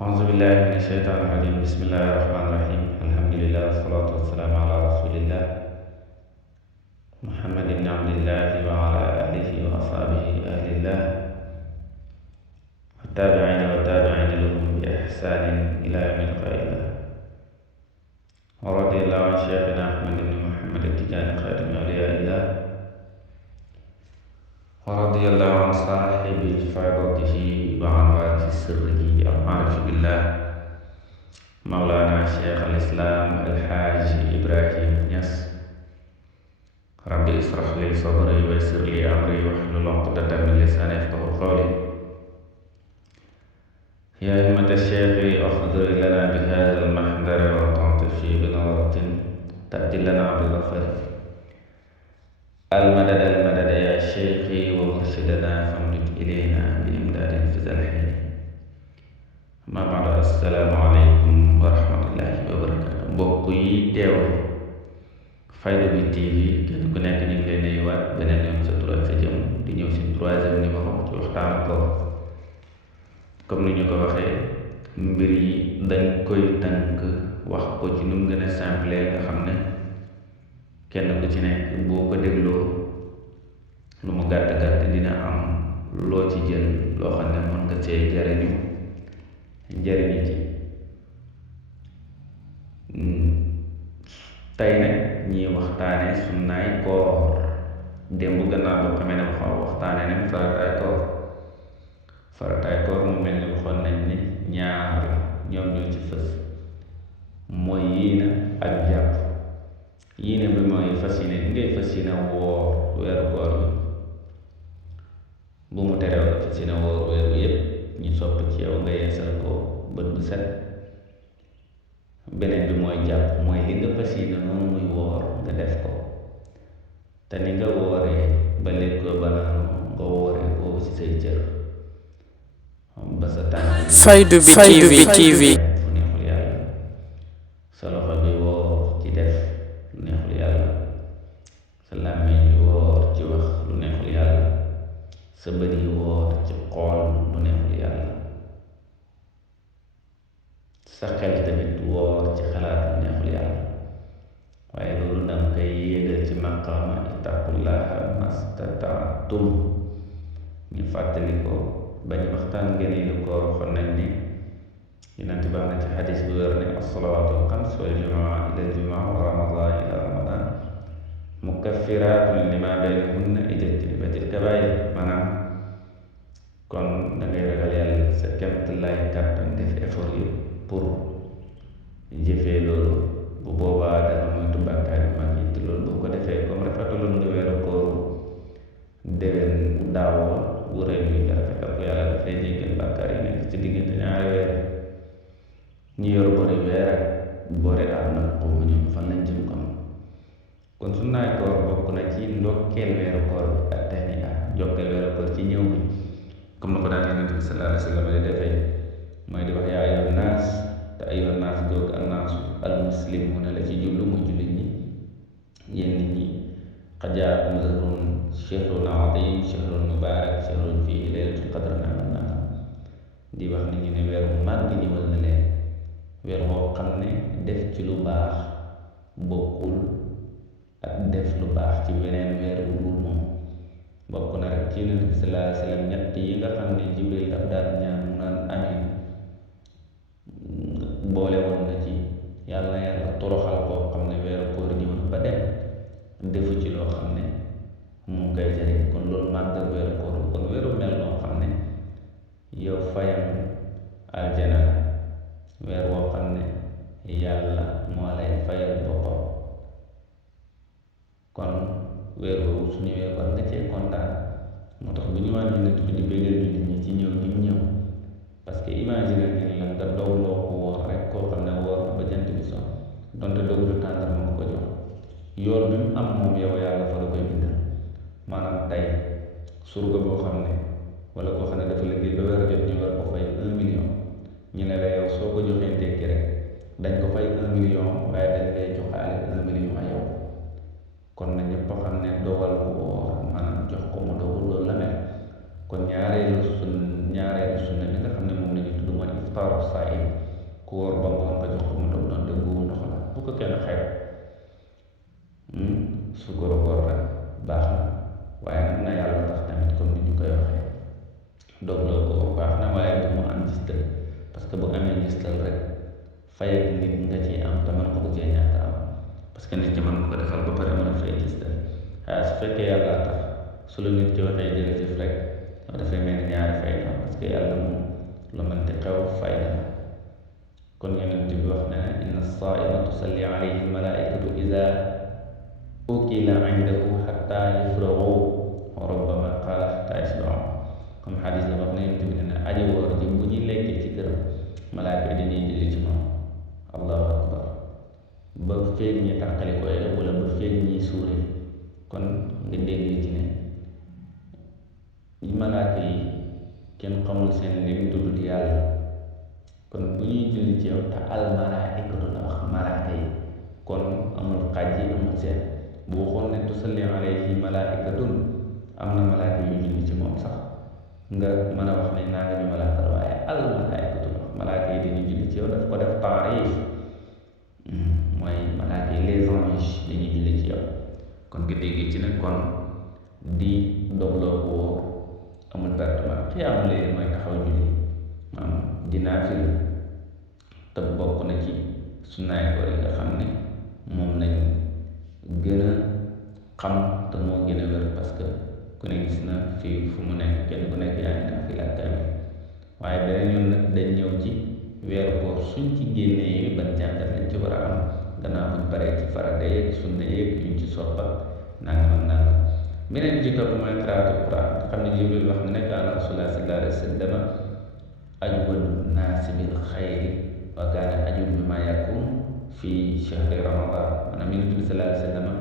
أعوذ بالله من الشيطان الرجيم بسم الله الرحمن الرحيم الحمد لله والصلاة والسلام على رسول الله محمد بن عبد الله وعلى آله وأصحابه أهل الله والتابعين والتابعين لهم بإحسان إلى يوم القيامة ورضي الله عن شيخنا أحمد بن محمد التجاني خاتم أولياء الله ورضي الله عن صاحب فائضته وعن وارث سره العارف بالله مولانا شيخ الإسلام الحاج إبراهيم نياس ربي اشرح لي صدري ويسر لي أمري واحلل عقدة من لساني يفقهوا قولي يا همة الشيخ أحضر لنا بهذا المحضر وتعطف بنظرة تأتي لنا بظفر المدد المدد يا شيخي ومرشدنا فامدد إلينا بإمداد في ذا الحين ما بعد السلام عليكم ورحمة الله وبركاته mbokk yi teew Fayda bi TV kenn ku nekk ñu ngi lay nuyuwaat beneen yoon sa tur ak sa jëm di ñëw si troisième numéro ci waxtaan ko comme ni ñu ko waxee mbir yi dañ koy tënk wax ko ci nu mu gën a simple nga xam ne kenn ku ci nekk boo ko dégloo lu mu gàtt gàtt dina am loo ci jël loo xam ne mën nga see njariñu ci tey nag ñii waxtaane sunnaay koor démb gannaaw boo xamee ne waxtaane nañ farataay koor mu mel ni waxoon nañ ni ñaar la ñoom ñoo ci fës mooy yéena ak jàpp yéene bi mooy fas yéene bi ngay fas yéene woor weeru koor bi bu mu terew nga fas yéene woor weeru yépp ñu sopp ci yow nga yeesal ko bët bu set beneen bi mooy jàpp mooy li nga fas yéene noonu muy woor nga def ko te ni nga wooree ba léegi ko banaanu nga wooree ko ci say cër ba sa tànk Fayda bi TV fu neexul yàlla sa loxo bi woor ci def lu neexul yàlla sa làmmiñ bi woor ci wax lu neexul yàlla sa bët yi woor ci xool lu neexul yàlla sa xel tamit woor ci xalaat lu neexul yàlla waaye loolu danga koy yéegal ci maqaama ittaqullaha mastata'tum ñu fàttali ko bañ waxtaan ngeen koor waxoon nañ ni Yonent bi wax na ci xadis bu wér ne as-salawaatul xams wal jumaa ila jumaa wa ramadan ila ramadan mukaffiratun lima baynahunna idha ijtanibatil kabaa'ir maanaam kon da ngay ragal yàlla sa kemt lay kàttan def effort yi pour jëfee loolu bu boobaa danga moytu bàkkaar yu mag yi te loolu boo ko defee comme rafetaloon nga weeru koor déwén daaw wu ren wi nga rafetal ko yàlla dafay jéggal bàkkaar yi nekk ci diggante ñaari weer ñu yor bori weer ak bori àdduna xawma ñoom fan lañ jëm kon sunnaay koor bokk na ci ndokkeel weeru koor bi ak tahniya jokkeel weeru koor ci ñëw bi comme na ko daan Yonent bi sallallahu alayhi wa sallam di defee mooy di wax yaa ayyuhan naas te ayyuhan naas googu annaasu almuslimuuna la ci jublu muy jullit ñi yéen nit ñi qad jaakum shahrun aziim shahrun mubaarak shahrun fiihi laylatul qadr di wax nit ñi ne weer bu màgg ñëwal na leen weer woo xam ne def ci lu baax bokkul ak def lu baax ci beneen weer bu dul moom bokk na rek ci Yonent bi sallallahu alayhi wa sallam ñett yi nga xam ne Jibril daf daan ñaan mu naan amiin boole woon na ci yàlla toroxal koo xam ne weeru koor ñëw na ba dem defu ci loo xam ne mu ngi koy jariñ kon loolu màggal weeru koor kon weeru mel noo xam ne yow fayam aljana la weer woo xam ne yàlla moo lay fayal boppam kon weer boobu su ñëwee war nga cee kontaan moo tax bu ñu waan Yonent bi di bégal nit ñi ci ñëw ñi ñëw parce que imagine ni la nga dowloo ko woor rek koo xam ne woor na ba jant bi so donte doglu tàndar ma ko jox yoon bi mu am moom yow yàlla fa la koy bindal maanaam tey surga boo xam ne wala koo xam ne dafa liggéey ba weer jot ñu war ko fay 1 million ñu ne la yow soo ko joxee ndékki rek dañ ko fay 1 million waaye dañ lay joxaale 1 million a yow kon na ñëpp xam ne dogal bu woor maanaam jox ko mu dogul loolu la mel kon ñaareelu sunna bi nga xam ne moom la ñu tudd mooy iftaaru saa'im ku wóor ba ngoon nga jox ko mu dog doon dëggu ndox la bu ko kenn xeeb. suukaru koor rek baax na waaye nag na yàlla tax tamit comme ni ñu koy waxee dogloo koor baax na waaye bu mu am gistal parce que bu amee gistal rek fayal nit nga ci am te mën nga ko cee ñàkk am parce que nit ki mën nga ko defal ba pare mën a fay gistal waaye su fekkee yàlla tax su la nit ki waxee jërëjëf rek dafay mel ni ñaari fay na parce que yàlla moom lu mënti xew fay na kon Yonent bi wax na inna as-saa'ima tusalli alayhi al-malaa'ikatu idaa ukila indahu hatta yufragu wa rubbama qaala hatta yashba'u comme xadis la wax ne Yonent bi ne na aji woor ji bu ñuy lekkee ci këram malaaka yi dañuy julli ci moom allahu akbar ba feeg ñi tàqali koy la wala ba feeg ñi suuree kon nga dégg ci ne malaaka yi kenn xamul seen lim du dul yàlla kon bu ñuy julli ci yow te al malaa'ikatu la wax malaaka yi kon amul xaaj yi amul seen bu waxoon ne tusalli alayhi malaa'ikatun am na malaaka yu julli ci moom sax nga mën a wax ne naa nga ñu malaaka la waaye al malaa'ikatu la wax malaaka yi dañuy julli ci yow daf ko def taarif mooy malaaka yi les anges dañuy julli ci yow kon nga déggee ci ne kon di dogloo ko wóor amul pertement xiyaamu léegi mooy taxaw julli maanaam di naafila te bokk na ci sunnaay koor yi nga xam ne moom lañ gën a xam te moo gën a wér parce que ku ne gis na fii fu mu nekk kenn ku nekk yaa ngi naafila tamit waaye beneen yoon nag dañ ñëw ci weeru koor suñ ci génnee ban jàngat lañ ci war a am gannaaw buñ paree ci farata yeeg sunna yeeg yuñ ci soppal nangam nangam beneen ci topp mooy qiraatu Quraan nga xam ne Jibril wax na ne kaana Rasulullah sallallahu alayhi wa sallam ajwadu naasi bil xayri wa kaana ajwadu mimmaa yakuunu fii shahri Ramadan maanaam Yonent bi sallallahu alayhi wa sallam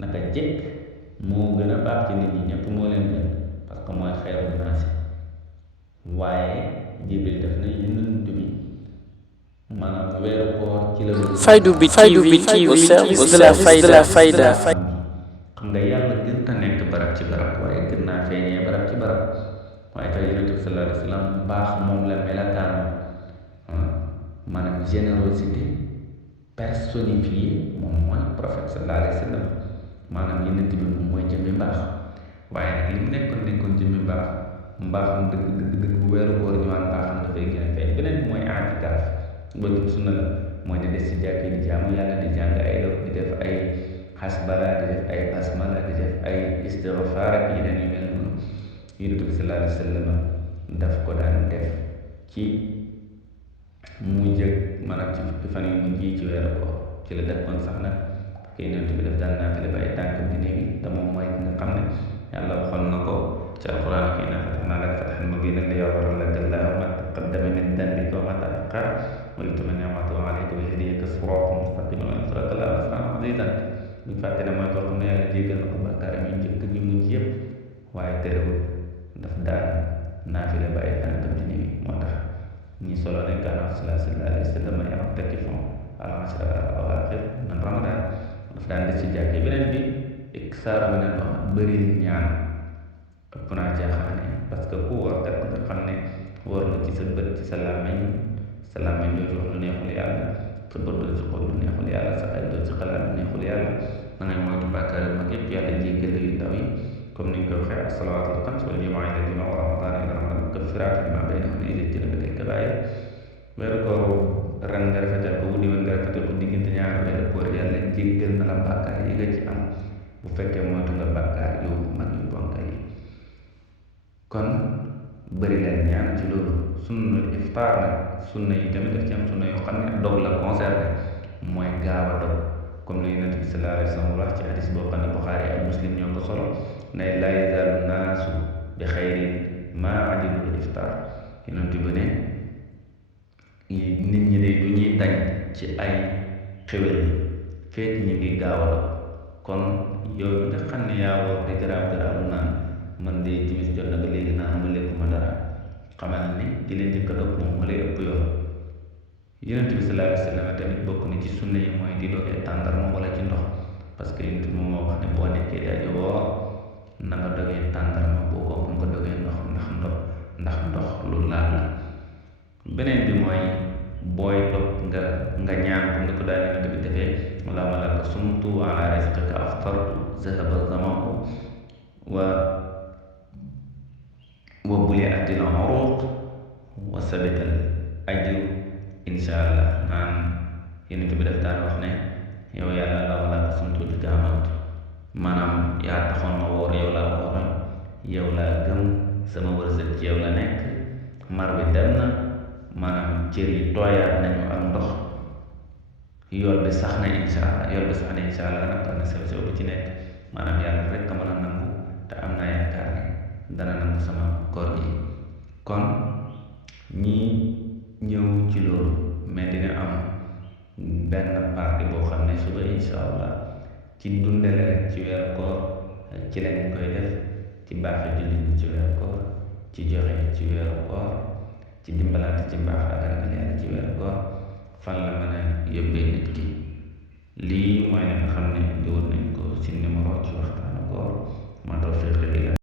naka jëkk moo gën a baax ci nit ñi ñëpp moo leen gën parce que mooy xayru naasi waaye Jibril def na Yonent bi maanaam weeru koor ci la Faydu bi TV au service de la fayda. xam nga yàlla gën ta nekk barab ci barab waaye gën naa feeñee barab ci barab waaye tey Yonent bi sallallahu alayhi wa sallam baax moom la melakaan maanaam générosité personnifiée moom mooy prophète sallallahu alayhi wa sallam maanaam Yonent bi moom mooy jëmmi mbaax waaye nag li mu nekkoon jëmmi mbaaxam dëgg bu weeru koor ñëwaat mbaaxam dafay gën a feeñ beneen bi mooy i'tikaaf boobu sunna la mooy di des ci jàkk di jaamu yàlla di jàng ay lox di def ay xasbala di def ay basmala di def ay istigfaar ak yeneen yu mel noonu Yonent bi sallallahu alayhi wa sallam daf ko daan def ci mujj maanaam ci fukki fan yu mujj yi ci weeru koor ci la def kon sax nag parce que Yonent bi daf daan naafile ba ay tànkam di néewi te moom mooy nga xam ne yàlla waxoon na ko ci alquran kii na fatahnaa laka fathan mubiinan liyaghfira laka llaahu maa taqaddama min dhanbika wa maa ta'akhkhara wa yutimma ni'matahu alayka wa yahdiyaka siraatan mustaqiiman wa yansuraka llaahu nasran aziizan ñu fàtte ne mooy koo xam ne yàlla jéggal na ko bàkkaaram yu njëkk bi mujj yëpp waaye terewul daf daan naafile ba ay tànkam di néewi moo tax ñi solo ne kaana sallallahu alayhi wa sallam ya'takifu al-ashra al-awaakhir min Ramadan daf daan des ci jàkk beneen bi iksaar min ad-du'aa bëri ñaan ëpp naa jaaxaane parce que ku wóor kat nga xam ne wóor nga ci sa bët ci sa làmmiñ doo ci wax lu neexul yàlla sa bët doo ci xool lu neexul yàlla sa xel doo ci xalaat lu neexul yàlla na ngay moytu bàkkaar yu mag yëpp yàlla jéggal yu ndaw yi comme ni ñu koy waxee as-salawaatul xams wal jumu'a ila jumu'a wa ramadan ila ramadan mukaffiraatun limaa baynahunna idhaa ijtanibat al-kabaa'ir weeru koor ren nga rafetal ko bu déwén nga rafetal ko diggante ñaari weeru koor yàlla jéggal na la bàkkaar yi nga ci am bu fekkee moytu nga bàkkaar yu mag yu bonk yi kon bëri leen ñaan ci loolu sunna iftaar nag sunna yi tamit daf ci am sunna yoo xam ne dog la concerné mooy gaaw a dog comme li Yonent bi sallallahu alayhi wa sallam wax ci hadis boo xam ne Buxaari ak Muslim ñoo ko solo ne laa yazaalu naasu bi xayrin maa ajjalul iftaar Yonent bi ne nit ñi de du ñuy dañ ci ay xéwal feet ñu ngi gaaw a dog kon yow bi nga xam ne yaa war di garaaw naan man de timis jot na ba léegi naan ma lekkuma dara xamal ne di leen njëkk a dog moom moo lay ëpp yoon Yonent bi sallallahu alayhi wa sallam tamit bokk na ci sunna yi mooy di dogee tàndarma wala ci ndox parce que Yonent bi moom moo wax ne boo nekkee di aji woor na nga dogee tàndarma boo ko nga dogee ndox ndax ndox lu laal la beneen bi mooy booy dog nga ñaan ko ni ko daal yonent bi defee allahumma laka sumtu wa ala rizqika aftartu zahaba zama'u wa buli'atil uruq wa sabatal ajru insha allah. naan yonent bi daf daan wax ne yow yàlla allahumma laka sumtu bika amantu, maanaam yaa taxoon ma woor, yow laa wooral, yow laa gëm, sama wërsëg ci yow la nekk, mar bi dem na, maanaam cër yi tooyaat nañu ak ndox, yool bi sax na insha allah nag am na sew bu ci nekk, maanaam yàlla rek a mën a nangu, te am naa yaakaar ne dana nangu sama koor gi. kon ñii ñëw ci loolu, mais dina am benn partie boo xam ne suba insha allah ci dundale rek ci weeru koor ci lañ koy def, ci baaxi jullit ñi ci weeru koor, ci joxe ci weeru koor, ci dimbalante ci mbaax ak ragal yàlla ci weeru koor, fan la mën a yóbbee nit ki. lii